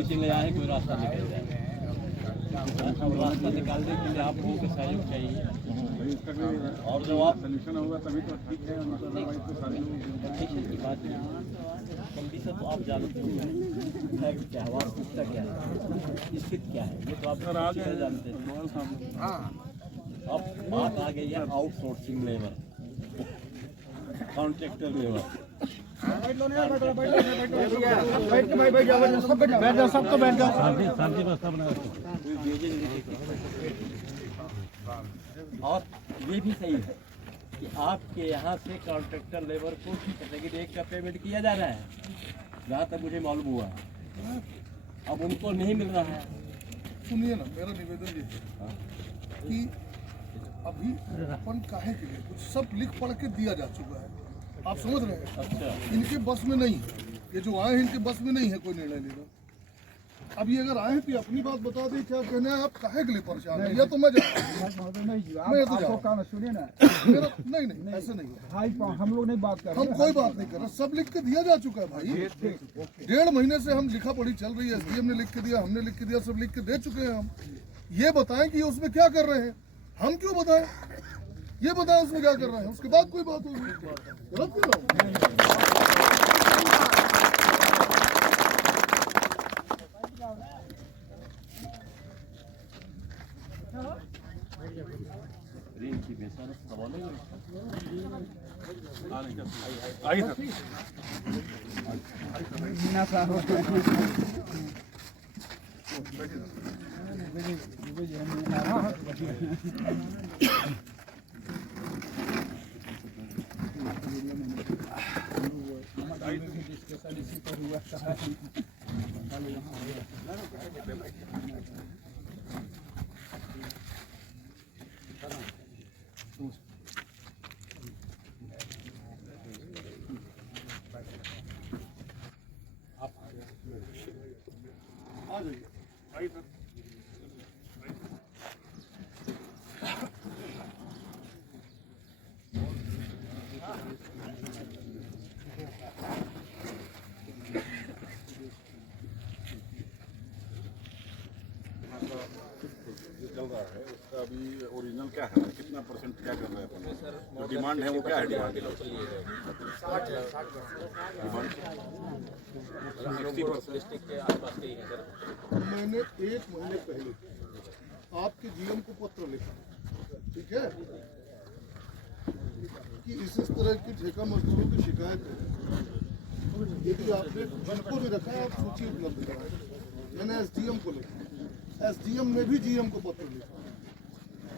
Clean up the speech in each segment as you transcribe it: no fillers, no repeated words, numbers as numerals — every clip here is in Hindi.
पीछे ले आए कोई रास्ता निकल जाए। अब रास्ता निकालने के लिए आप लोगों का सहयोग चाहिए और जब आप सोल्यूशन होगा तभी तो ठीक है। कंडीशन की बात नहीं, कंडीशन तो आप जानते हो फैक्ट क्या है, वास्तविकता क्या है, स्थिति क्या है, ये तो आप अच्छी तरह जानते हैं। अब बात आ गई है आउटसोर्सिंग लेबर, कॉन्ट्रैक्टर लेबर। बैठ जाओ, सब तो बैठ जाओ। और ये भी सही है कि आपके यहाँ से कॉन्ट्रैक्टर लेबर को कैटेगरी 1 का पेमेंट किया जा रहा है, जहाँ तक मुझे मालूम हुआ है। अब उनको नहीं मिल रहा है। सुनिए ना, मेरा निवेदन ये है कि अभी अपन काहे के लिए कुछ सब लिख पढ़ के दिया जा चुका है, आप समझ रहे हैं। अच्छा, इनके बस में नहीं है, ये जो आए हैं इनके बस में नहीं है कोई निर्णय लेना। अब ये अगर आए तो अपनी बात बता दें, क्या कहना है, आप काहे के लिए परेशान है, या तो मैं जाऊँ, सुनिए ना, मेरा नहीं ऐसे नहीं है। भाई हम लोग नहीं बात कर रहे, हम कोई बात नहीं कर रहे, सब लिख के दिया जा चुका है भाई। 1.5 महीने से हम लिखा पढ़ी चल रही है, SDM ने लिख के दिया, हमने लिख के दिया, सब लिख के दे चुके हैं। हम ये बताएं कि उसमें क्या कर रहे हैं, हम क्यों बताएं, ये बताएं उसमें क्या कर रहे हैं, उसके बाद कोई बात होगी। गलत क्यों रहा की बेसारत सवाल है। आइए सर। मीना साहब डिस्कशन इसी पर हुआ था। चल रहा है उसका अभी ओरिजिनल क्या है, कितना परसेंट क्या कर रहे हैं अपन, जो डिमांड है वो क्या है, डिमांड 60% के आसपास ही है सर। मैंने 1 महीने पहले आपके GM को पत्र लिखा, ठीक है, कि इस तरह की ठेका मजदूरों की शिकायत है, यदि आपने जिनको भी रखा है आप सूची उपलब्ध कराएं। मैंने SDM को लिखा, SDM ने भी GM को पत्र लिखा,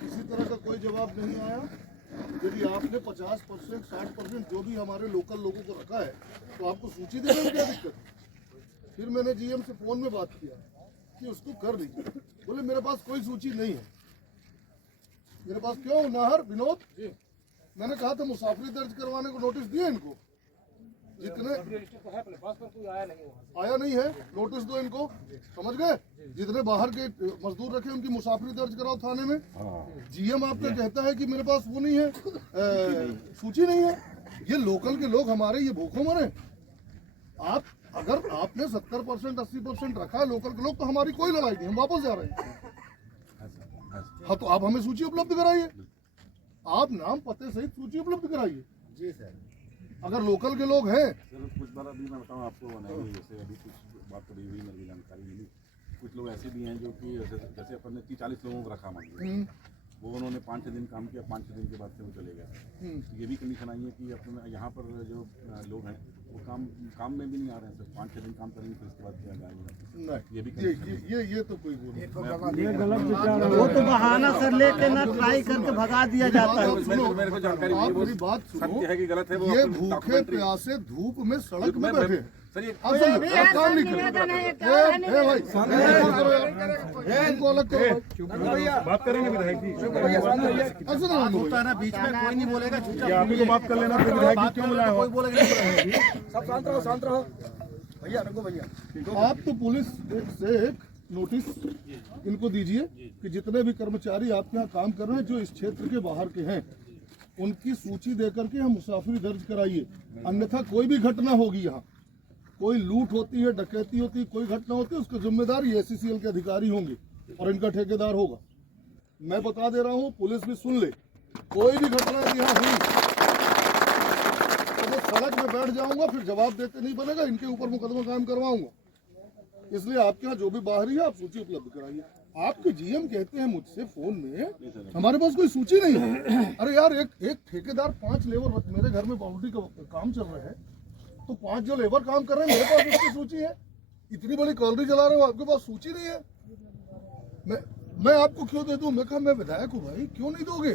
किसी तरह का कोई जवाब नहीं आया। यदि आपने 50% 60% जो भी हमारे लोकल लोगों को रखा है तो आपको सूची देने में क्या दिक्कत है। फिर मैंने GM से फोन में बात किया कि उसको कर दीजिए, बोले मेरे पास कोई सूची नहीं है। मेरे पास क्यों नाहर विनोद जी, मैंने कहा था मुसाफरी दर्ज करवाने को नोटिस दिए इनको, जितने आया नहीं है नोटिस दो इनको, समझ गए। जितने बाहर के मजदूर रखे उनकी मुसाफरी दर्ज कराओ थाने में। GM आपका कहता है कि मेरे पास वो नहीं है, सूची नहीं है। ये लोकल के लोग हमारे ये भूखों मरे। आप अगर आपने 70% 80% रखा है लोकल के लोग, तो हमारी कोई लड़ाई नहीं, हम वापस जा रहे हैं। हाँ तो आप हमें सूची उपलब्ध कराइए, आप नाम पते सहित सूची उपलब्ध कराइए। जी सर। अगर लोकल के लोग हैं सर कुछ बार अभी मैं बताऊँ आपको, जैसे अभी कुछ बात पड़ी हुई मेरी जानकारी मिली, कुछ लोग ऐसे भी हैं जो कि जैसे अपन ने 30-40 लोगों को रखा मान लिया, वो उन्होंने 5-6 दिन काम किया, 5-6 दिन के बाद से वो चले गए। ये भी कंडीशन आई है कि अपने यहाँ पर जो लोग हैं वो काम में भी नहीं आ रहे हैं सर, 5-6 दिन काम करेंगे फिर उसके बाद क्या जाएंगे। नहीं, ये भी ये तो कोई वो नहीं। वो तो बहाना सर लेके ना ट्राई करके भगा दिया जाता है। मेरे को जानकारी आप मेरी बात सुनो, सत्य है कि गलत है वो ये भूखे प्यासे धूप में सड़क में बैठे सर। ये आप सुनो, आप काम नहीं करो। भाई इनको अलग करो, बात करेंगे विधायक जी, ऐसे ना होता है ना, बीच में कोई नहीं बोलेगा, आप ही को बात कर लेना, फिर विधायक जी क्यों बुलाया हो? सब शांत रहो भैया, रखो भैया। आप तो पुलिस से एक नोटिस इनको दीजिए कि जितने भी कर्मचारी आपके यहाँ काम कर रहे हैं जो इस क्षेत्र के बाहर के हैं, उनकी सूची देकर के हम मुसाफिरी दर्ज कराइए। अन्यथा कोई भी घटना होगी यहाँ, कोई लूट होती है, डकैती होती है, कोई घटना होती है, उसके जिम्मेदार ये SCCL के अधिकारी होंगे और इनका ठेकेदार होगा। मैं बता दे रहा हूँ, पुलिस भी सुन ले, कोई भी घटना यदि यहाँ हुई तो मैं सड़क में बैठ जाऊंगा, फिर जवाब देते नहीं बनेगा, इनके ऊपर मुकदमा कायम करवाऊंगा। इसलिए आपके यहाँ जो भी बाहरी है आप सूची उपलब्ध कराइए। आपके GM कहते हैं मुझसे फोन में हमारे पास कोई सूची नहीं है। अरे यार, एक ठेकेदार 5 लेबर, मेरे घर में बाउंड्री का काम चल रहा है, तो 5 जो लेबर काम कर रहे हैं मेरे पास उसकी सूची है। इतनी बड़ी कॉलोनी चला रहे हो, आपके पास सूची नहीं है। मैं आपको क्यों दे दूं? मैं कहा मैं विधायक हूँ भाई, क्यों नहीं दोगे?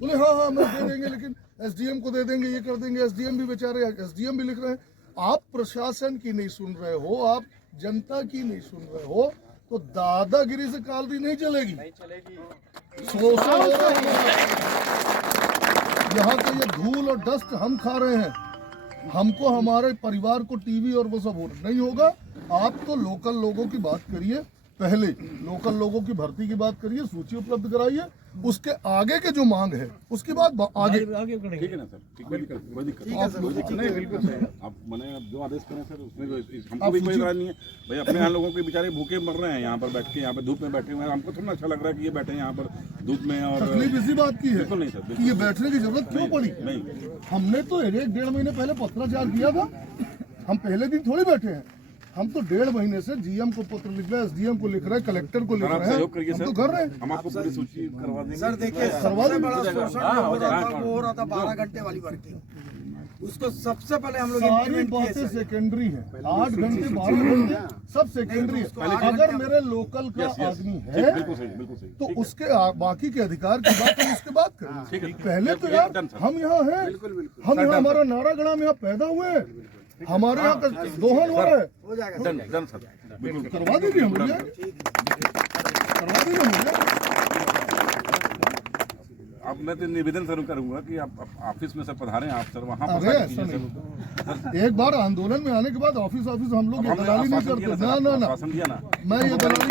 बोले हाँ मैं दे देंगे, लेकिन SDM को दे देंगे, ये कर देंगे। SDM भी बेचारे, SDM भी लिख रहे हैं। आप प्रशासन की नहीं सुन रहे हो, आप जनता की नहीं सुन रहे हो, तो दादागिरी से कॉलोनी नहीं चलेगी। शोषण हो रहा है यहाँ का, ये धूल और डस्ट हम खा रहे हैं। हमको, हमारे परिवार को टीवी और वो सब नहीं होगा। आप तो लोकल लोगों की बात करिए, पहले लोकल लोगों की भर्ती की बात करिए, सूची उपलब्ध कराइए, उसके आगे के जो मांग है उसके बाद आगे ठीक है ना सर, कोई दिक्कत नहीं, बिल्कुल सही। आप मैंने जो आदेश करें सर, उसमें हमको भी कोई इतराज नहीं है भाई। अपने यहाँ लोगों के बेचारे भूखे मर रहे हैं यहाँ पर बैठ के, यहाँ पे धूप में बैठे हुए हैं। हमको थोड़ा अच्छा लग रहा है कि ये बैठे यहाँ पर धूप में। और तकलीफ इसी बात की है बिल्कुल नहीं सर, कि ये बैठने की जरूरत क्यों पड़ी। नहीं, हमने तो 1-1.5 महीने पहले पत्राचार किया था। हम पहले दिन थोड़ी बैठे हैं, हम तो 1.5 महीने से GM को पत्र लिख रहे हैं, SDM को लिख रहे हैं, कलेक्टर को लिख रहे हैं, हम तो कर रहे हैं। हम आपको पूरी सूची करवा देंगे सर। देखिए, सबसे बड़ा शोषण वो हो रहा था 12 घंटे वाली वर्किंग, उसको सबसे पहले हम लोग सारी बातें सेकेंडरी है। 8 घंटे 12 घंटे सब सेकेंडरी है। अगर मेरे लोकल का आदमी है बिल्कुल सही। तो उसके बाकी के अधिकार की बात हम उसके बाद करें। पहले तो यार हम यहाँ हैं, हम यहाँ, हमारा नारागढ़ में यहाँ पैदा हुए हैं, हमारे यहाँ का दोहन हो रहा है। हो जाएगा डन सर, बिल्कुल करवा दीजिए मुझे, करवा दीजिए मुझे। अब मैं तो निवेदन जरूर करूंगा कि आप ऑफिस में सर पधारें, आप सर वहाँ पर अरे ऐसा नहीं, एक बार आंदोलन में आने के बाद ऑफिस हम लोग ये दलाली नहीं करते। ना आश्वासन दिया ना, मैं ये दलाली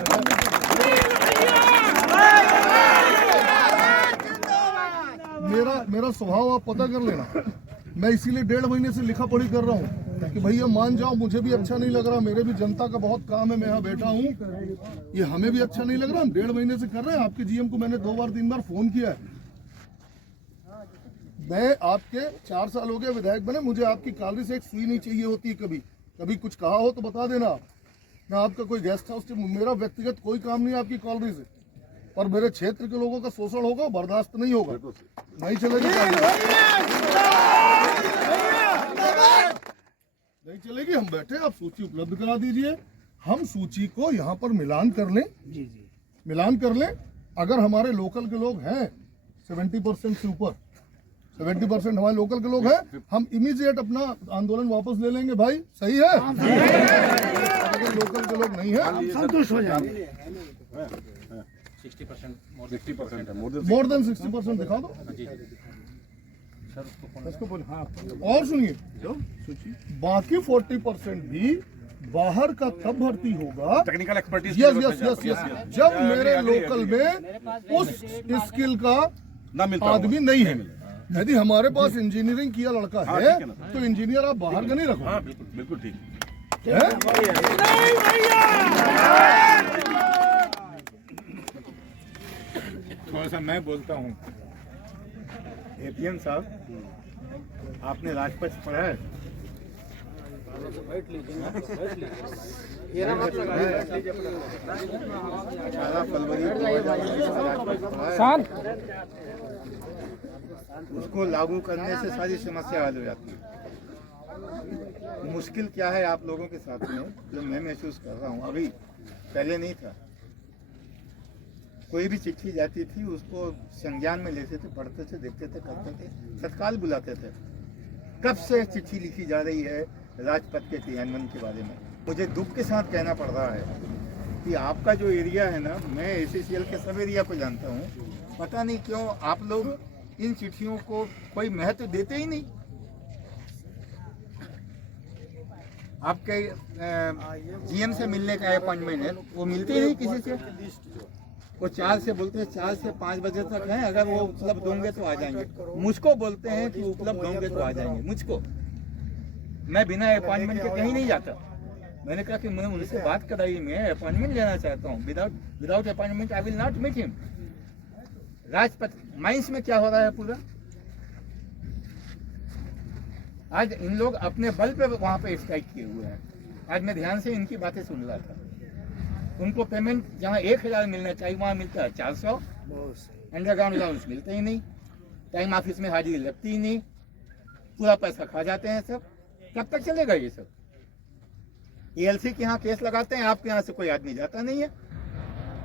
मेरा स्वभाव आप पता कर लेना। मैं इसीलिए 1.5 महीने से लिखा पढ़ी कर रहा हूँ कि भैया मान जाओ, मुझे भी अच्छा नहीं लग रहा, मेरे भी जनता का बहुत काम है, मैं यहाँ बैठा हूँ, ये हमें भी अच्छा नहीं लग रहा। हम 1.5 महीने से कर रहे हैं। आपके GM को मैंने 2 बार 3 बार फोन किया है। मैं आपके 4 साल हो गए विधायक बने, मुझे आपकी कॉलोनी से एक सुई नहीं चाहिए होती। कभी कुछ कहा हो तो बता देना आप। मैं आपका कोई गेस्ट हाउस, मेरा व्यक्तिगत कोई काम नहीं है आपकी कॉलोनी से, पर मेरे क्षेत्र के लोगों का शोषण होगा, बर्दाश्त नहीं होगा, नहीं चलेगी, नहीं चलेगी। हम बैठे, आप सूची उपलब्ध करा दीजिए, हम सूची को यहाँ पर मिलान कर लें, मिलान कर लें। अगर हमारे लोकल के लोग हैं 70% से ऊपर, 70% हमारे लोकल के लोग हैं, हम इमीडिएट अपना आंदोलन वापस ले लेंगे भाई, सही है। अगर लोकल के लोग नहीं है, संतुष्ट हो जाएंगे। 60% है, मोर देन 60% दिखा दो इसको बोले। हाँ, और सुनिए, बाकी 40% भी बाहर का तब भर्ती होगा, टेक्निकल एक्सपर्टीज। यस, जब मेरे लोकल में उस स्किल का आदमी नहीं है। यदि हमारे पास इंजीनियरिंग किया लड़का है तो इंजीनियर आप बाहर का नहीं रखो। हाँ, बिल्कुल ठीक है? थोड़ा सा मैं बोलता हूँ। APM साहब, आपने राजपथ पढ़ा है? उसको लागू करने से सारी समस्या हल हो जाती है। मुश्किल क्या है आप लोगों के साथ में, जो मैं महसूस कर रहा हूँ, अभी पहले नहीं था। कोई भी चिट्ठी जाती थी उसको संज्ञान में लेते थे, पढ़ते थे, देखते थे, करते थे, तत्काल बुलाते थे। कब से चिट्ठी लिखी जा रही है राजपथ के क्रियान्वयन के बारे में। मुझे दुख के साथ कहना पड़ रहा है कि आपका जो एरिया है ना, मैं ACCL के सब एरिया को जानता हूँ, पता नहीं क्यों आप लोग इन चिट्ठियों को कोई महत्व देते ही नहीं। आपके GM से मिलने का अपॉइंटमेंट है, वो मिलते ही नहीं किसी से। वो 4 से बोलते हैं 4 से 5 बजे तक है, अगर वो उपलब्ध होंगे तो आ जाएंगे। मुझको बोलते हैं कि उपलब्ध होंगे तो आ जाएंगे, मुझको। मैं बिना अपॉइंटमेंट के कहीं नहीं जाता। मैंने कहा कि मैं उनसे बात कराई, मैं अपॉइंटमेंट लेना चाहता हूँ। Without appointment I will not meet him. Rajpath mines में क्या हो रहा है पूरा, आज इन लोग अपने बल पे वहां पे स्ट्राइक किए हुए हैं। आज मैं ध्यान से इनकी बातें सुन रहा था। उनको पेमेंट जहाँ 1000 मिलना चाहिए वहाँ मिलता है 400। अंडरग्राउंड अलाउंस मिलते ही नहीं, टाइम ऑफिस में हाजिरी लगती ही नहीं, पूरा पैसा खा जाते हैं सब। कब तक चलेगा ये सब? एएलसी के यहाँ केस लगाते हैं, आपके यहाँ से कोई आदमी जाता नहीं है।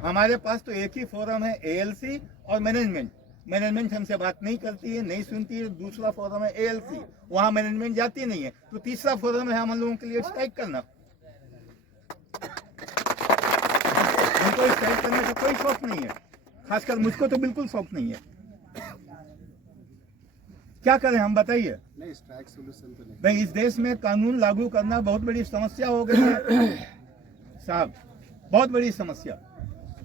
हमारे पास तो एक ही फोरम है, एएलसी और मैनेजमेंट। मैनेजमेंट हमसे बात नहीं करती है, नहीं सुनती है। दूसरा फोरम है एएलसी, वहाँ मैनेजमेंट जाती नहीं है। तो तीसरा फोरम है हम लोगों के लिए स्ट्राइक करना। उनको स्ट्राइक करने का कोई शौक नहीं है, खासकर मुझको तो बिल्कुल शौक नहीं है। क्या करें हम बताइए? नहीं, स्ट्राइक सॉल्यूशन तो नहीं। भाई इस देश में कानून लागू करना बहुत बड़ी समस्या हो गई है साहब, बहुत बड़ी समस्या।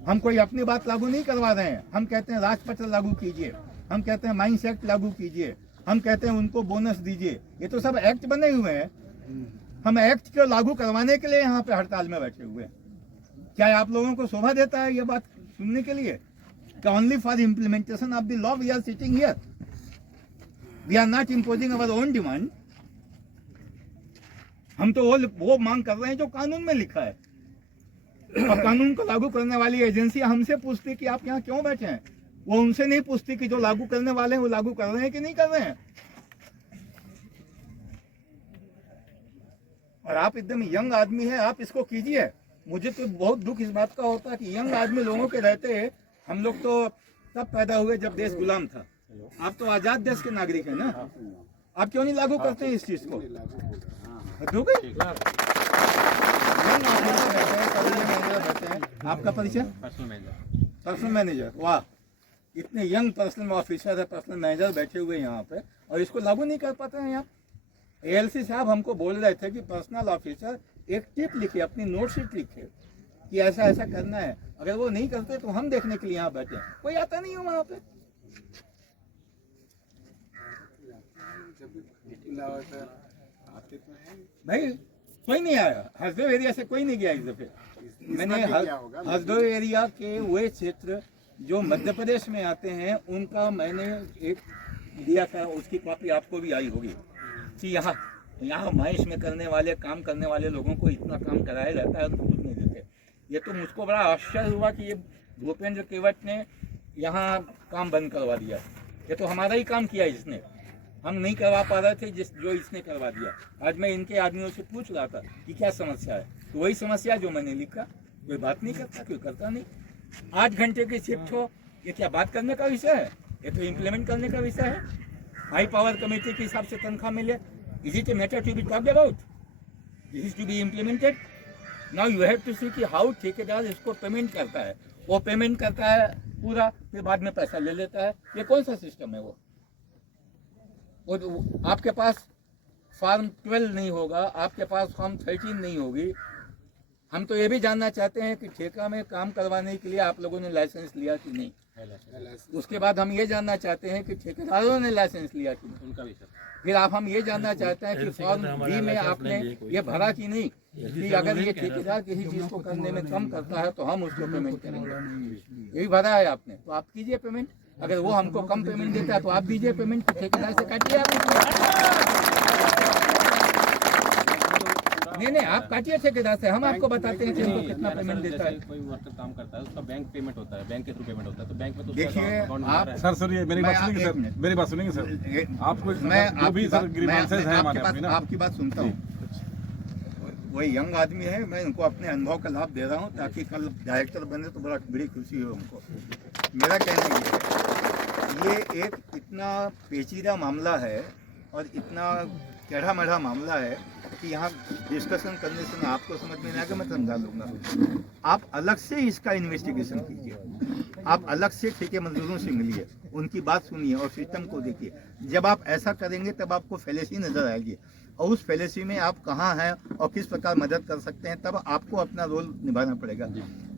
हम कोई अपनी बात लागू नहीं करवा रहे हैं। हम कहते हैं राजपत्र लागू कीजिए, हम कहते हैं माइंस एक्ट लागू कीजिए, हम कहते हैं उनको बोनस दीजिए। ये तो सब एक्ट बने हुए हैं। हम एक्ट को लागू करवाने के लिए यहाँ पे हड़ताल में बैठे हुए हैं। क्या आप लोगों को शोभा देता है ये बात सुनने के लिए? Only for implementation of the law we are sitting here, we are not imposing our own demand. हम तो वो मांग कर रहे हैं जो कानून में लिखा है। और कानून को लागू करने वाली एजेंसी हमसे पूछती कि आप यहाँ क्यों बैठे हैं, वो उनसे नहीं पूछती कि जो लागू करने वाले हैं वो लागू कर रहे हैं कि नहीं कर रहे हैं। और आप एकदम यंग आदमी है, आप इसको कीजिए। मुझे तो बहुत दुख इस बात का होता है कि यंग आदमी लोगों के रहते हैं। हम लोग तो तब पैदा हुए जब देश गुलाम था, आप तो आजाद देश के नागरिक है ना। आप क्यों नहीं लागू करते हैं इस चीज को? आपका परिचय? Personal manager. वाह, इतने यंग पर्सनल ऑफिसर है, पर्सनल मैनेजर बैठे हुए यहाँ पे, और इसको लागू नहीं कर पाते हैं यहाँ। एएलसी साहब हमको बोल रहे थे कि पर्सनल ऑफिसर एक टिप लिखे, अपनी नोट शीट लिखे कि ऐसा ऐसा करना है। अगर वो नहीं करते तो हम देखने के लिए यहाँ बैठे हैं। कोई आता नहीं है वहाँ पे। भाई कोई नहीं आया, हसदेव एरिया से कोई नहीं गया इस दफे। मैंने हसदेव एरिया के वे क्षेत्र जो मध्य प्रदेश में आते हैं उनका मैंने एक दिया था, उसकी कॉपी आपको भी आई होगी कि यहाँ माइंस में करने वाले, काम करने वाले लोगों को इतना काम कराया जाता है, उनको कुछ नहीं देते। ये तो मुझको बड़ा आश्चर्य हुआ कि ये भूपेंद्र केवट ने यहाँ काम बंद करवा दिया। ये तो हमारा ही काम किया इसने, हम नहीं करवा पा रहे थे जो इसने करवा दिया। आज मैं इनके आदमियों से पूछ रहा था कि क्या समस्या है, तो वही समस्या जो मैंने लिखा। कोई बात नहीं करता, कोई करता नहीं। 8 घंटे की शिफ्ट हो, ये क्या बात करने का विषय है? ये तो इम्प्लीमेंट करने का विषय है। हाई पावर कमेटी के हिसाब से तनख्वाह मिले, is it a matter to be talked about? This is to be implemented. Now you have to see कि हाउ ठेकेदार इसको पेमेंट करता है। वो पेमेंट करता है पूरा, फिर बाद में पैसा ले लेता है। ये कौन सा सिस्टम है? वो आपके पास फॉर्म 12 नहीं होगा, आपके पास फॉर्म 13 नहीं होगी। हम तो ये भी जानना चाहते हैं कि ठेका में काम करवाने के लिए आप लोगों ने लाइसेंस लिया कि नहीं। उसके बाद हम ये जानना चाहते हैं कि ठेकेदारों ने लाइसेंस लिया कि नहीं, उनका भी। फिर हम ये जानना चाहते हैं कि फॉर्म बी में आपने ये भरा कि नहीं, कि अगर ये ठेकेदार किसी चीज को करने में कम करता है तो हम उसको पेमेंट करेंगे। यही भरा है आपने, तो आप कीजिए पेमेंट। अगर वो हमको कम पेमेंट देता है तो आप दीजिए पेमेंट, ठेकेदार से काटिए आप। नहीं, आप काटिए ठेकेदार से, हम आपको बताते हैं कि उनको कितना पेमेंट देता है। कोई वर्कर काम करता है उसका बैंक पेमेंट होता है, बैंक के थ्रू पेमेंट होता है, तो बैंक में तो देखिए आप सर ये मेरी बात सुनेंगे सर, मेरी बात सुनेंगे सर। आपको मैं आपकी बात सुनता हूँ। वही यंग आदमी है, मैं उनको अपने अनुभव का लाभ दे रहा हूँ ताकि कल डायरेक्टर बने तो बड़ी खुशी हो उनको। मेरा कहना ये एक इतना पेचीदा मामला है और इतना टेढ़ा मेढ़ा मामला है कि यहाँ डिस्कशन करने से मैं आपको समझ में नहीं आएगा, मैं समझा लूँगा। आप अलग से इसका इन्वेस्टिगेशन कीजिए, आप अलग से ठेके मजदूरों से मिलिए, उनकी बात सुनिए और सिस्टम को देखिए। जब आप ऐसा करेंगे तब आपको फेलेसी नजर आएगी, और उस फेलेसी में आप कहाँ हैं और किस प्रकार मदद कर सकते हैं, तब आपको अपना रोल निभाना पड़ेगा।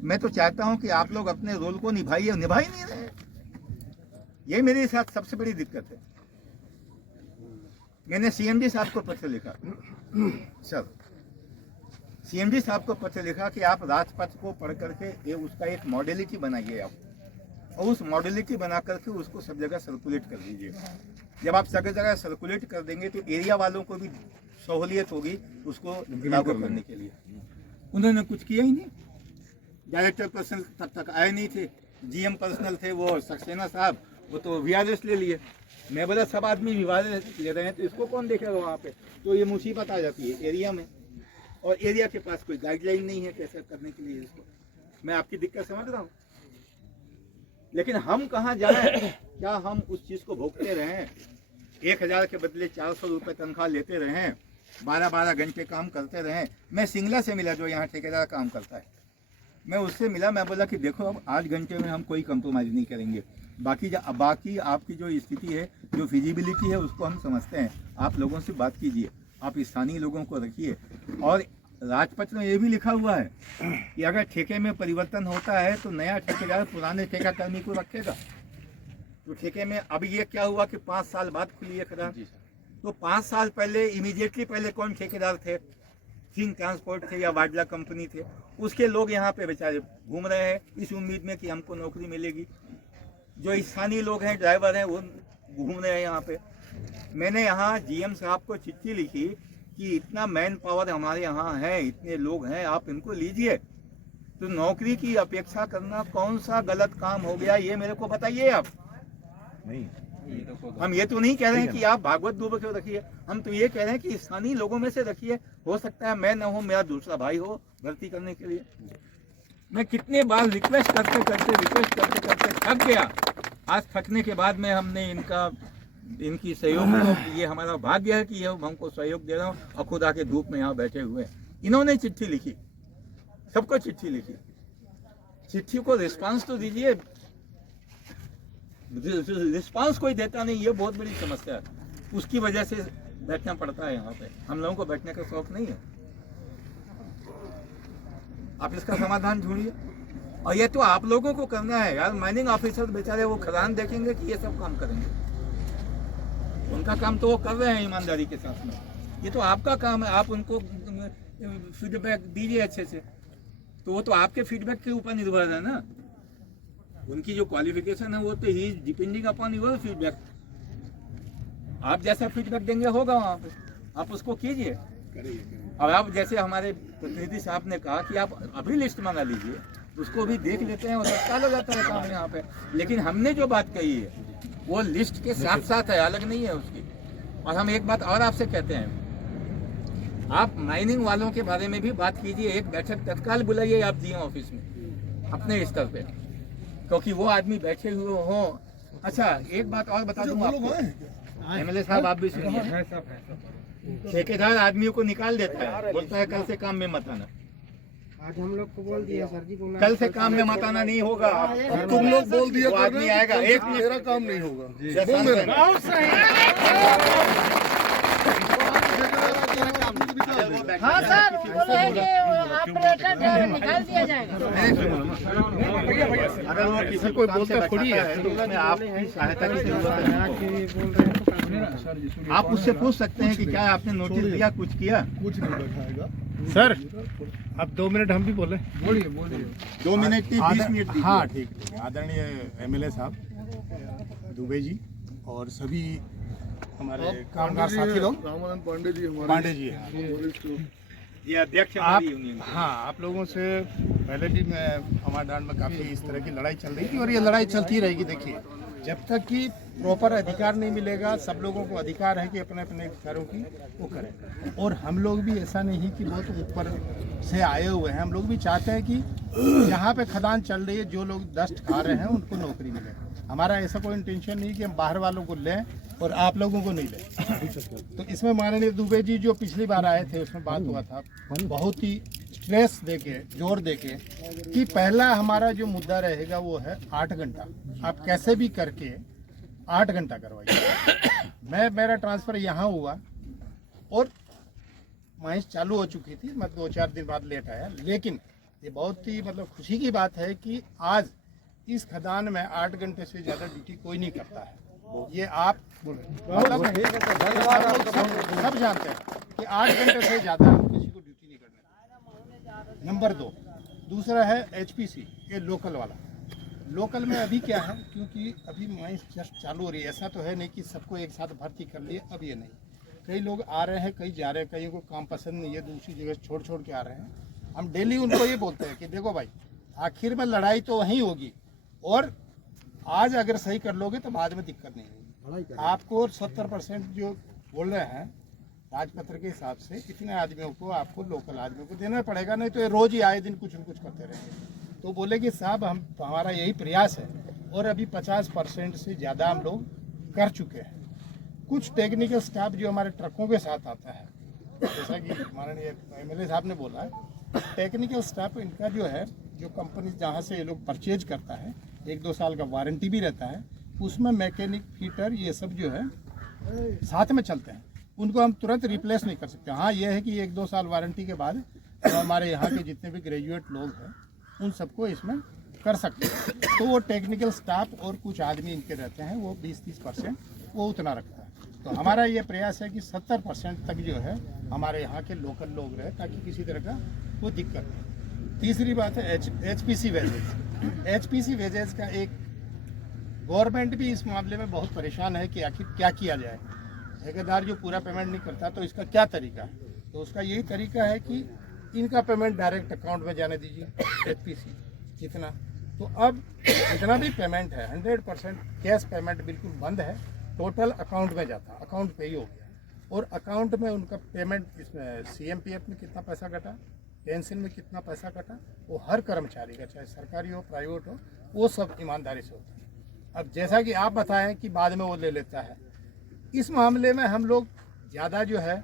मैं तो चाहता हूँ कि आप लोग अपने रोल को निभाइए, निभा ही नहीं रहे। ये मेरे साथ सबसे बड़ी दिक्कत है। मैंने CMD साहब को पत्र लिखा, सर, सीएमडी साहब को पत्र लिखा कि आप राजपथ को पढ़ करके ये उसका एक मॉडलिटी बनाइए आप, और उस मॉडलिटी बना करके उसको सब जगह सर्कुलेट कर दीजिए। जब आप सब जगह सर्कुलेट कर देंगे तो एरिया वालों को भी सहूलियत होगी उसको लागू करने के लिए। उन्होंने कुछ किया ही नहीं। डायरेक्टर पर्सनल तब तक आए नहीं थे, जीएम पर्सनल थे वो सक्सेना साहब, वो तो वीआरएस ले लिए। मैं बोला सब आदमी वीआरएस ले रहे हैं तो इसको कौन देखेगा वहाँ पे, तो ये मुसीबत आ जाती है एरिया में, और एरिया के पास कोई गाइडलाइन नहीं है कैसे करने के लिए इसको। मैं आपकी दिक्कत समझ रहा हूँ, लेकिन हम कहाँ जाएं? क्या हम उस चीज़ को भोगते रहें? 1000 के बदले 400 रुपये तनख्वाह लेते रहें, 12-12 घंटे काम करते रहें। मैं सिंगला से मिला जो यहाँ ठेकेदार काम करता है, मैं उससे मिला, मैं बोला कि देखो अब 8 घंटे में हम कोई कंप्रोमाइज़ नहीं करेंगे, बाकी आपकी जो स्थिति है, जो फिजिबिलिटी है उसको हम समझते हैं, आप लोगों से बात कीजिए, आप स्थानीय लोगों को रखिए। और राजपथ में ये भी लिखा हुआ है कि अगर ठेके में परिवर्तन होता है तो नया ठेकेदार पुराने ठेकाकर्मी को रखेगा। तो ठेके में अब ये क्या हुआ कि 5 साल बाद खुली है खदान, तो 5 साल पहले इमीडिएटली पहले कौन ठेकेदार थे? थिंग ट्रांसपोर्ट थे या वाडला कंपनी थे, उसके लोग यहाँ पे बेचारे घूम रहे हैं इस उम्मीद में कि हमको नौकरी मिलेगी। जो स्थानीय लोग हैं, ड्राइवर हैं, वो घूम रहे हैं यहाँ पे। मैंने यहाँ जीएम साहब को चिट्ठी लिखी कि इतना मैन पावर हमारे यहाँ है, इतने लोग हैं, आप इनको लीजिए। तो नौकरी की अपेक्षा करना कौन सा गलत काम हो गया, ये मेरे को बताइए आप। नहीं, हम ये तो नहीं कह रहे हैं कि आप भागवत दुबे को रखिए, हम तो ये कह रहे हैं कि स्थानीय लोगों में से रखिए। हो सकता है मैं न हो, मेरा दूसरा भाई हो भर्ती करने के लिए। मैं कितने बार रिक्वेस्ट करते करते थक गया। आज थकने के बाद में हमने इनकी सहयोग को, ये हमारा भाग्य है कि ये हमको सहयोग दे रहा हूँ, और खुदा के धूप में यहाँ बैठे हुए हैं। इन्होंने चिट्ठी लिखी, सबको चिट्ठी लिखी, चिट्ठी को रिस्पांस तो दीजिए। रिस्पांस कोई देता नहीं, ये बहुत बड़ी समस्या है। उसकी वजह से बैठना पड़ता है यहाँ पे। हम लोगों को बैठने का शौक नहीं है। आप इसका समाधान ढूंढिए, और ये तो आप लोगों को करना है यार। माइनिंग ऑफिसर बेचारे वो खदान देखेंगे कि ये सब काम करेंगे, उनका काम तो वो कर रहे हैं ईमानदारी के साथ में। ये तो आपका काम है, आप उनको फीडबैक दीजिए अच्छे से। तो वो तो आपके फीडबैक के ऊपर निर्भर है ना। उनकी जो क्वालिफिकेशन है वो तो ही डिपेंडिंग अपॉन योर फीडबैक। आप जैसा फीडबैक देंगे होगा वहाँ पे, आप उसको कीजिए। और आप जैसे हमारे प्रतिनिधि साहब ने कहा कि आप अभी लिस्ट मंगा लीजिए, उसको भी देख लेते हैं, और तत्काल हो जाता है काम यहाँ पे। लेकिन हमने जो बात कही है वो लिस्ट के साथ साथ है, अलग नहीं है उसकी। और हम एक बात और आपसे कहते हैं, आप माइनिंग वालों के बारे में भी बात कीजिए। एक बैठक तत्काल बुलाइए आप जीएम ऑफिस में अपने स्तर पे, क्योंकि वो आदमी बैठे हुए हों। अच्छा, एक बात और बता दूं आपको, एमएलए साहब आप भी सुनिए। ठेकेदार आदमियों को निकाल देता है, बोलता है कल से काम में मत आना। आज हम लोग को बोल दिया सर जी, कल से काम में मत आना नहीं होगा। तुम लोग बोल दिया, वो आदमी आएगा, एक मेरा काम नहीं होगा। हाँ सर, ऑपरेटर निकाल दिया जाएगा। अगर वो किसी को बोलता थोड़ी है तो उसमें आपकी सहायता की जरूरत है। आप उससे पूछ सकते हैं कि क्या आपने नोटिस दिया, कुछ किया? कुछ नहीं बैठाएगा सर। अब 2 मिनट हम भी बोले। बोलिए 2 मिनट की 20 मिनट दीजिए। हाँ ठीक है। आदरणीय एमएलए साहब दुबे जी और सभी हमारे कामगार साथी लोग, रामानंद पांडे जी हमारे पांडे जी हैं, ये अध्यक्ष आप, हमारी यूनियन। हाँ, आप लोगों से पहले भी मैं हमारे डांड में काफ़ी इस तरह की लड़ाई चल रही थी, और ये लड़ाई चलती रहेगी। देखिए, जब तक कि प्रॉपर अधिकार नहीं मिलेगा, सब लोगों को अधिकार है कि अपने अपने घरों की वो करें। और हम लोग भी ऐसा नहीं कि बहुत ऊपर से आए हुए हैं, हम लोग भी चाहते हैं कि यहाँ पे खदान चल रही है, जो लोग डस्ट खा रहे हैं उनको नौकरी मिले। हमारा ऐसा कोई इंटेंशन नहीं कि हम बाहर वालों को लें और आप लोगों को नहीं लें। तो इसमें माननीय दुबे जी जो पिछली बार आए थे उसमें बात हुआ था, बहुत ही स्ट्रेस देके, जोर देके, कि पहला हमारा जो मुद्दा रहेगा वो है 8 घंटा। आप कैसे भी करके 8 घंटा करवाइए। मेरा ट्रांसफ़र यहाँ हुआ और माइंस चालू हो चुकी थी, मैं 2-4 दिन बाद लेट आया। लेकिन ये बहुत ही खुशी की बात है कि आज इस खदान में 8 घंटे से ज़्यादा ड्यूटी कोई नहीं करता है। ये आप मतलब सब जानते हैं कि 8 घंटे से ज़्यादा हम किसी को ड्यूटी नहीं करने। नंबर 2, दूसरा है HPC, ये लोकल वाला। लोकल में अभी क्या है, क्योंकि अभी माइंस जस्ट चालू हो रही है, ऐसा तो है नहीं कि सबको एक साथ भर्ती कर लिए, अब ये नहीं। कई लोग आ रहे हैं, कई जा रहे हैं, कई को काम पसंद नहीं है, दूसरी जगह छोड़ छोड़ के आ रहे हैं। हम डेली उनको ये बोलते हैं कि देखो भाई, आखिर में लड़ाई तो वहीं होगी, और आज अगर सही कर लोगे तो बाद में दिक्कत नहीं होगी। आपको 70% जो बोल रहे हैं राजपत्र के हिसाब से, इतने आदमियों को आपको लोकल आदमियों को देना पड़ेगा, नहीं तो ये रोज ही आए दिन कुछ न कुछ करते रहेंगे। तो बोले कि साहब हमारा यही प्रयास है, और अभी 50% से ज़्यादा हम लोग कर चुके हैं। कुछ टेक्निकल स्टाफ जो हमारे ट्रकों के साथ आता है, जैसा कि माननीय MLA साहब ने बोला, टेक्निकल स्टाफ इनका जो है, जो कंपनी जहाँ से ये लोग परचेज करता है, 1-2 साल का वारंटी भी रहता है, उसमें मैकेनिक, फिटर, ये सब जो है साथ में चलते हैं। उनको हम तुरंत रिप्लेस नहीं कर सकते। हाँ, ये है कि 1-2 साल वारंटी के बाद तो हमारे यहाँ के जितने भी ग्रेजुएट लोग हैं उन सबको इसमें कर सकते हैं। तो वो टेक्निकल स्टाफ और कुछ आदमी इनके रहते हैं, वो 20-30% वो उतना रखता है। तो हमारा ये प्रयास है कि 70% तक जो है हमारे यहाँ के लोकल लोग रहे, ताकि किसी तरह का कोई दिक्कत नहीं। तीसरी बात है HPC वेजेस। HPC वेजेस का एक गवर्नमेंट भी इस मामले में बहुत परेशान है कि आखिर क्या किया जाए। ठेकेदार जो पूरा पेमेंट नहीं करता तो इसका क्या तरीका है? तो उसका यही तरीका है कि इनका पेमेंट डायरेक्ट अकाउंट में जाने दीजिए, HPC जितना। तो अब जितना भी पेमेंट है 100% कैश पेमेंट बिल्कुल बंद है, टोटल अकाउंट में जाता, अकाउंट पे ही हो गया। और अकाउंट में उनका पेमेंट, इसमें CMPF में कितना पैसा कटा, पेंशन में कितना पैसा कटा, वो हर कर्मचारी का, चाहे सरकारी हो प्राइवेट हो, वो सब ईमानदारी से होता है। अब जैसा कि आप बताएं कि बाद में वो ले लेता है, इस मामले में हम लोग ज़्यादा जो है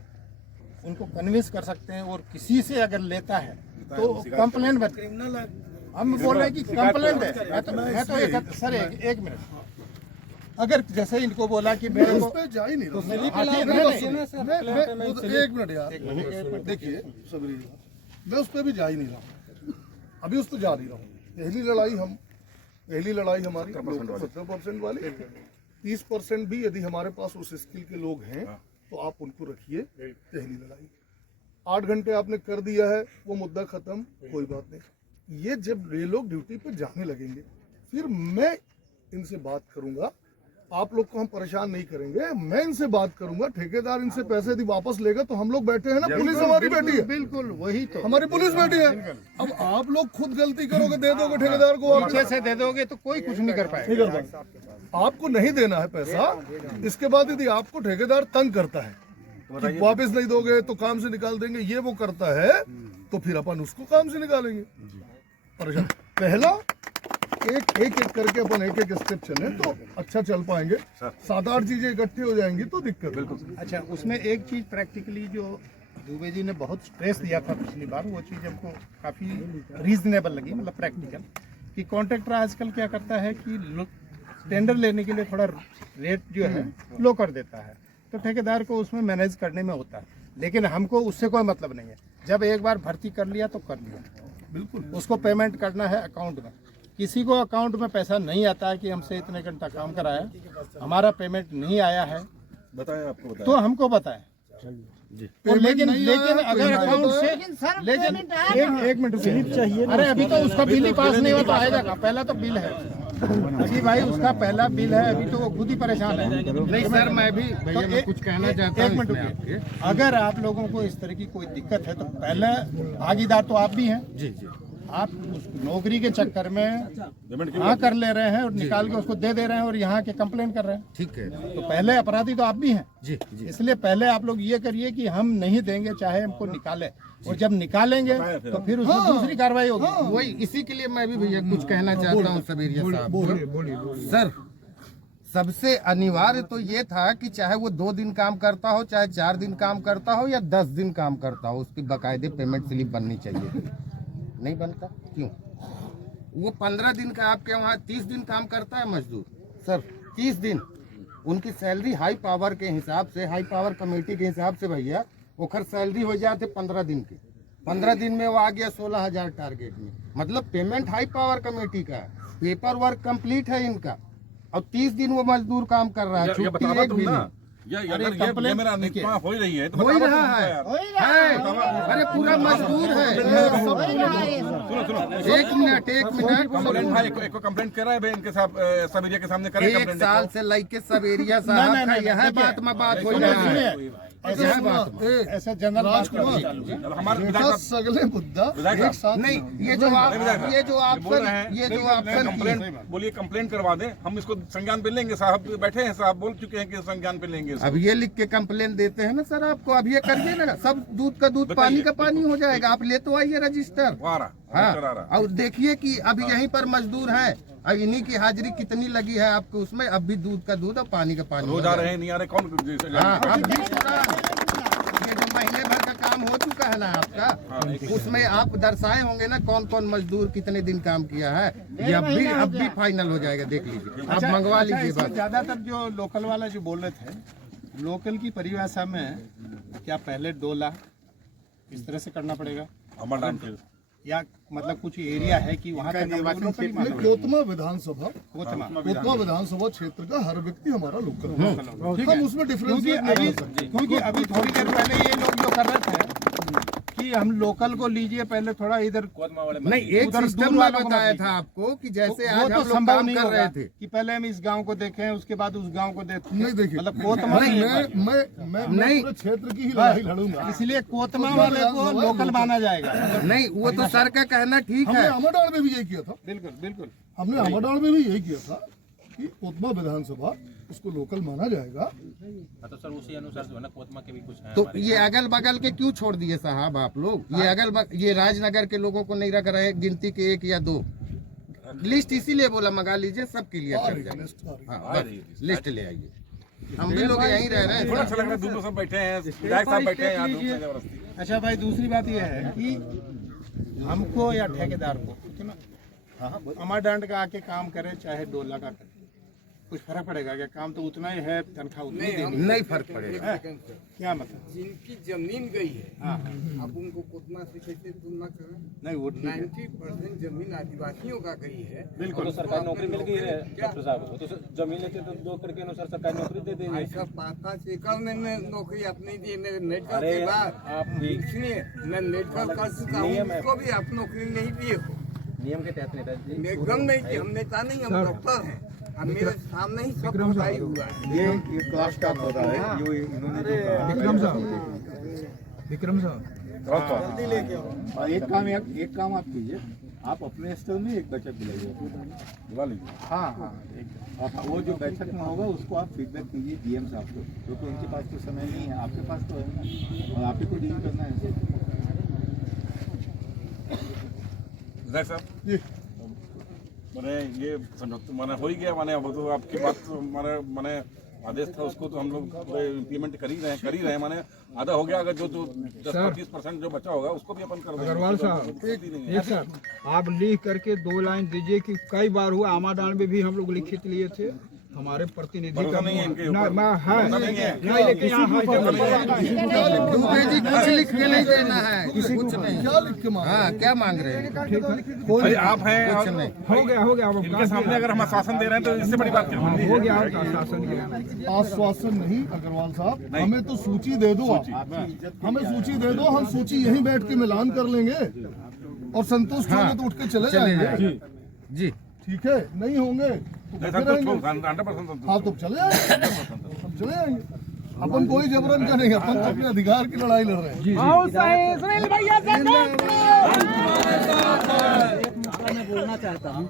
उनको कन्विंस कर सकते हैं, और किसी से अगर लेता है तो कंप्लेंट बन, हम बोल रहे हैं कि कंप्लेंट है। मैं तो एक मिनट, अगर जैसे इनको बोला कि मेरे को जा ही नहीं रहा, एक मिनट यार, देखिए सबरी, मैं उस पर भी जा ही नहीं रहा, अभी उस पर जा नहीं रहा हूँ। पहली लड़ाई हमारी 70% वाली, 30% भी यदि हमारे पास उस स्किल के लोग हैं तो आप उनको रखिए। पहली लड़ाई 8 घंटे आपने कर दिया है, वो मुद्दा खत्म, कोई बात नहीं। ये जब ये लोग ड्यूटी पे जाने लगेंगे फिर मैं इनसे बात करूंगा, आप लोग को हम परेशान नहीं करेंगे, मैं इनसे बात करूंगा। ठेकेदार इनसे पैसे यदि वापस लेगा तो हम लोग बैठे हैं ना, पुलिस हमारी बैठी है, बिल्कुल वही तो हमारी पुलिस बैठी है। अब आप लोग खुद गलती करोगे, दे दोगे ठेकेदार को, पीछे से दे दोगे तो कोई कुछ नहीं कर पाएगा। आपको नहीं देना है पैसा। इसके बाद यदि आपको ठेकेदार तंग करता है कि वापस नहीं दोगे तो काम से निकाल देंगे, ये वो करता है, तो फिर अपन उसको काम से निकालेंगे। परेशान पहला एक करके अपन एक स्टेप चले तो अच्छा चल पाएंगे। 7-8 चीजें इकट्ठी हो जाएंगी तो दिक्कत बिल्कुल। अच्छा, उसमें एक चीज प्रैक्टिकली जो दुबे जी ने बहुत स्ट्रेस दिया था पिछली बार, वो चीज हमको काफी रीजनेबल लगी, मतलब प्रैक्टिकल, कि कॉन्ट्रैक्टर आजकल क्या करता है कि टेंडर लेने के लिए थोड़ा रेट जो है लो कर देता है, तो ठेकेदार को उसमें मैनेज करने में होता है। लेकिन हमको उससे कोई मतलब नहीं है, जब एक बार भर्ती कर लिया तो कर लिया, बिल्कुल। उसको पेमेंट करना है अकाउंट में। किसी को अकाउंट में पैसा नहीं आता है कि हमसे इतने घंटा काम कराया, हमारा पेमेंट नहीं आया है, बताएं, आपको बताएं तो हमको बताएं। और लेकिन अगर अकाउंट से, लेकिन एक मिनट चाहिए, अरे अभी तो उसका बिल ही पास नहीं हुआ तो आएगा कहाँ? पहला तो बिल है अभी भाई, उसका पहला बिल है, अभी तो वो खुद ही परेशान है। नहीं सर, मैं भी भैया मैं कुछ कहना चाहता हूँ। एक मिनट, अगर आप लोगों को इस तरह की कोई दिक्कत है तो पहले भागीदार तो आप भी हैं। जी। आप उस नौकरी के चक्कर में हाँ कर ले रहे हैं और निकाल के उसको दे रहे हैं और यहाँ के कंप्लेन कर रहे हैं, ठीक है, तो पहले अपराधी तो आप भी हैं। जी। इसलिए पहले आप लोग ये करिए कि हम नहीं देंगे, चाहे हमको निकाले, और जब निकालेंगे तो फिर उसमें दूसरी कार्रवाई होगी। वही इसी के लिए मैं भी भैया कुछ कहना चाहता हूँ सबेरिया साहब। सर, सबसे अनिवार्य तो ये था कि चाहे वो 2 दिन काम करता हो, चाहे 4 दिन काम करता हो, या 10 दिन काम करता हो, उसकी बाकायदे पेमेंट स्लिप बननी चाहिए। नहीं बनता क्यों? वो 15 दिन का आपके वहाँ 30 दिन काम करता है मजदूर, सर 30 दिन उनकी सैलरी हाई पावर के हिसाब से, हाई पावर कमेटी के हिसाब से भैया ओखर सैलरी हो जाते 15 दिन की। 15 दिन में वो आ गया 16,000 टारगेट में, मतलब पेमेंट हाई पावर कमेटी का है, पेपर वर्क कंप्लीट है इनका, और 30 दिन वो मजदूर काम कर रहा है, ये छुट्टी बतावा एक तुम भी ना, नहीं। ये मेरा निकमा हो ही रही है, तो हो ही बतावा रहा तुम है, यार। अरे पूरा मजदूर है। सुनो एक मिनट कंप्लेंट भाई एक कंप्लेंट कर रहा है भाई, इनके साथ सब एरिया के सामने करे एक कंप्लेंट। साल से लेके सब एरिया साहब का यह बात में बात हो रहा है। यह बात ऐसा जनरल अब हमारे विधायक साहब सगले मुद्दा विधायक एक साहब साथ नहीं, ये जो ऑप्शन कंप्लेंट बोलिए, कंप्लेंट करवा दें, हम इसको संज्ञान पे लेंगे। साहब बैठे हैं, साहब बोल चुके हैं कि संज्ञान पे लेंगे इसको। अब ये लिख के कंप्लेन देते हैं ना सर आपको, अब ये करिए ना, सब दूध का दूध बताइए। पानी का पानी हो जाएगा। आप ले तो आइए रजिस्टर। वो आ रहा, रजिस्टर आ रहा। और देखिए कि अब यहीं पर मजदूर हैं, अब इन्हीं की हाजिरी कितनी लगी है आपको उसमें, अब भी दूध का दूध और पानी का पानी रोज हो आ जाएगा। रहे हैं, नहीं आ रहे, कौन? हाँ, अब भी पूरा ये जो महीने भर का काम हो चुका है ना आपका, उसमें आप दर्शाए होंगे ना कौन कौन मजदूर कितने दिन काम किया है। ये अब भी फाइनल हो जाएगा, देख लीजिए, आप मंगवा लीजिए बस। ज्यादातर जो लोकल वाला जो बोल रहे थे, लोकल की परिभाषा में क्या पहले डोला इस तरह से करना पड़ेगा, हमारा नाम फिर या मतलब कुछ एरिया है कि वहाँ का निर्वाचन क्षेत्र में कोतमा विधानसभा कोतमा कोतमा विधानसभा क्षेत्र का हर व्यक्ति हमारा लोकल है। हम उसमें डिफरेंस क्योंकि अभी थोड़ी देर पहले ये लोग जो कर रहे थे कि हम लोकल को लीजिए, पहले थोड़ा इधर नहीं, एक उधर सिस्टम दूर में वालों को बताया मत था आपको कि जैसे वो आज तो हम लोग संभव काम नहीं कर होगा रहे थे। कि पहले हम इस गांव को देखें, उसके बाद उस गांव को देखें। नहीं देखिए, मतलब कोतमा नहीं, नहीं, मैं नहीं। पूरे क्षेत्र की ही लड़ाई लड़ूंगा। इसलिए कोतमा वाले को लोकल माना जाएगा। नहीं, वो तो सर का कहना ठीक हमने है। अमरडाल में भी यही किया था, बिल्कुल बिल्कुल। हमने अमरडाल में भी यही किया था कि कोतमा विधानसभा उसको लोकल माना जाएगा। तो सर उसी अनुसार जो है ना कोतमा के भी कुछ है तो ये अगल बगल के क्यों छोड़ दिए साहब आप लोग? ये राजनगर के लोगों को नहीं रख रहे, गिनती के 1 या 2 लिस्ट, इसीलिए बोला मंगा लीजिए, सब क्लियर कर जाएंगे। हाँ, बस लिस्ट ले आइए, हम भी लोग यहीं रह रहे हैं। थोड़ा अच्छा लग रहा है, धूप में सब बैठे हैं, विधायक साहब बैठे हैं यहाँ धूप में जबरदस्ती। अच्छा भाई, दूसरी बात यह है कि हमको या ठेकेदार को अमरडांड का आके काम करे चाहे डोला का करे, कुछ फर्क पड़ेगा क्या? काम तो उतना ही है, तनख्वाह उतनी ही देनी है। नहीं फर्क पड़ेगा। क्या मतलब? जिनकी जमीन गई है, हाँ, अब उनको कोतमा से कैसे तुलना करें? नहीं वो ठीक है। 90% जमीन आदिवासियों का गई है। बिल्कुल तो सरकारी नौकरी मिल गई है डॉक्टर साहब को, तो जमीन लेते तो 2 एकड़ के अनुसार सरकारी नौकरी दे देंगे। ऐसा 5-5 एकड़ में नौकरी अपनी दी मेडिकल अरे के बाद। आप भी इसलिए मैं मेडिकल कर चुका हूँ, नियम है। उसको भी आप नौकरी नहीं दिए हो। नियम के तहत नेताजी एकदम नहीं दिए, हम नेता नहीं, हम डॉक्टर हैं। अब मेरे सामने ही सब खुदाई हुआ है। ये क्लास का पौधा है, ये इन्होंने जो कहा। जल्दी लेके आओ। और एक काम आप कीजिए, आप अपने स्तर में एक बैठक बुलाइए, बुला लीजिए। हाँ हाँ, और वो जो बैठक में होगा उसको आप फीडबैक कीजिए डीएम साहब को, क्योंकि उनके पास तो समय नहीं है, आपके पास तो है ना, और आप ही को डील करना है। विधायक साहब मैंने ये समझौता मैंने हो ही गया, मैंने अब तो आपकी बात तो मैंने आदेश था उसको तो हम लोग इम्प्लीमेंट कर ही रहे हैं। मैंने आधा हो गया, अगर जो 10-25% जो बचा होगा उसको भी अपन कर देंगे। अग्रवाल साहब, एक सर आप लिख करके 2 लाइन दीजिए कि कई बार हुआ आमाडान में भी हम लोग लिखित लिए थे, हमारे प्रतिनिधि भरोसा का नहीं है इनके ना- ऊपर। मैं- है भरोसा नहीं है। नहीं, लेकिन यहाँ दुबे जी कुछ लिख के नहीं देना है, कुछ नहीं। क्या लिख के मांगा? हाँ, क्या मांग रहे हैं? भाई आप हैं कुछ और नहीं। हो गया अब इनके सामने अगर हम आश्वासन दे रहे हैं तो इससे बड़ी बात क्या है? हो गया आपका शासन के आश्वासन नहीं अग्रवाल साहब, हमें तो सूची दे दो आप, हमें सूची दे दो, हम सूची यहीं बैठ के मिलान कर लेंगे और संतुष्ट होंगे तो उठ के चले जाएंगे। जी ठीक है, नहीं होंगे तो नहीं, बैठे संतुष्ट हो, रहेंगे। 100% संतुष्ट हाँ तो चले जाएंगे, हम चले जाएंगे। अपन कोई जबरन करेंगे, अपन तो अपने अधिकार की लड़ाई लड़ रहे हैं। मैं बोलना चाहता हूँ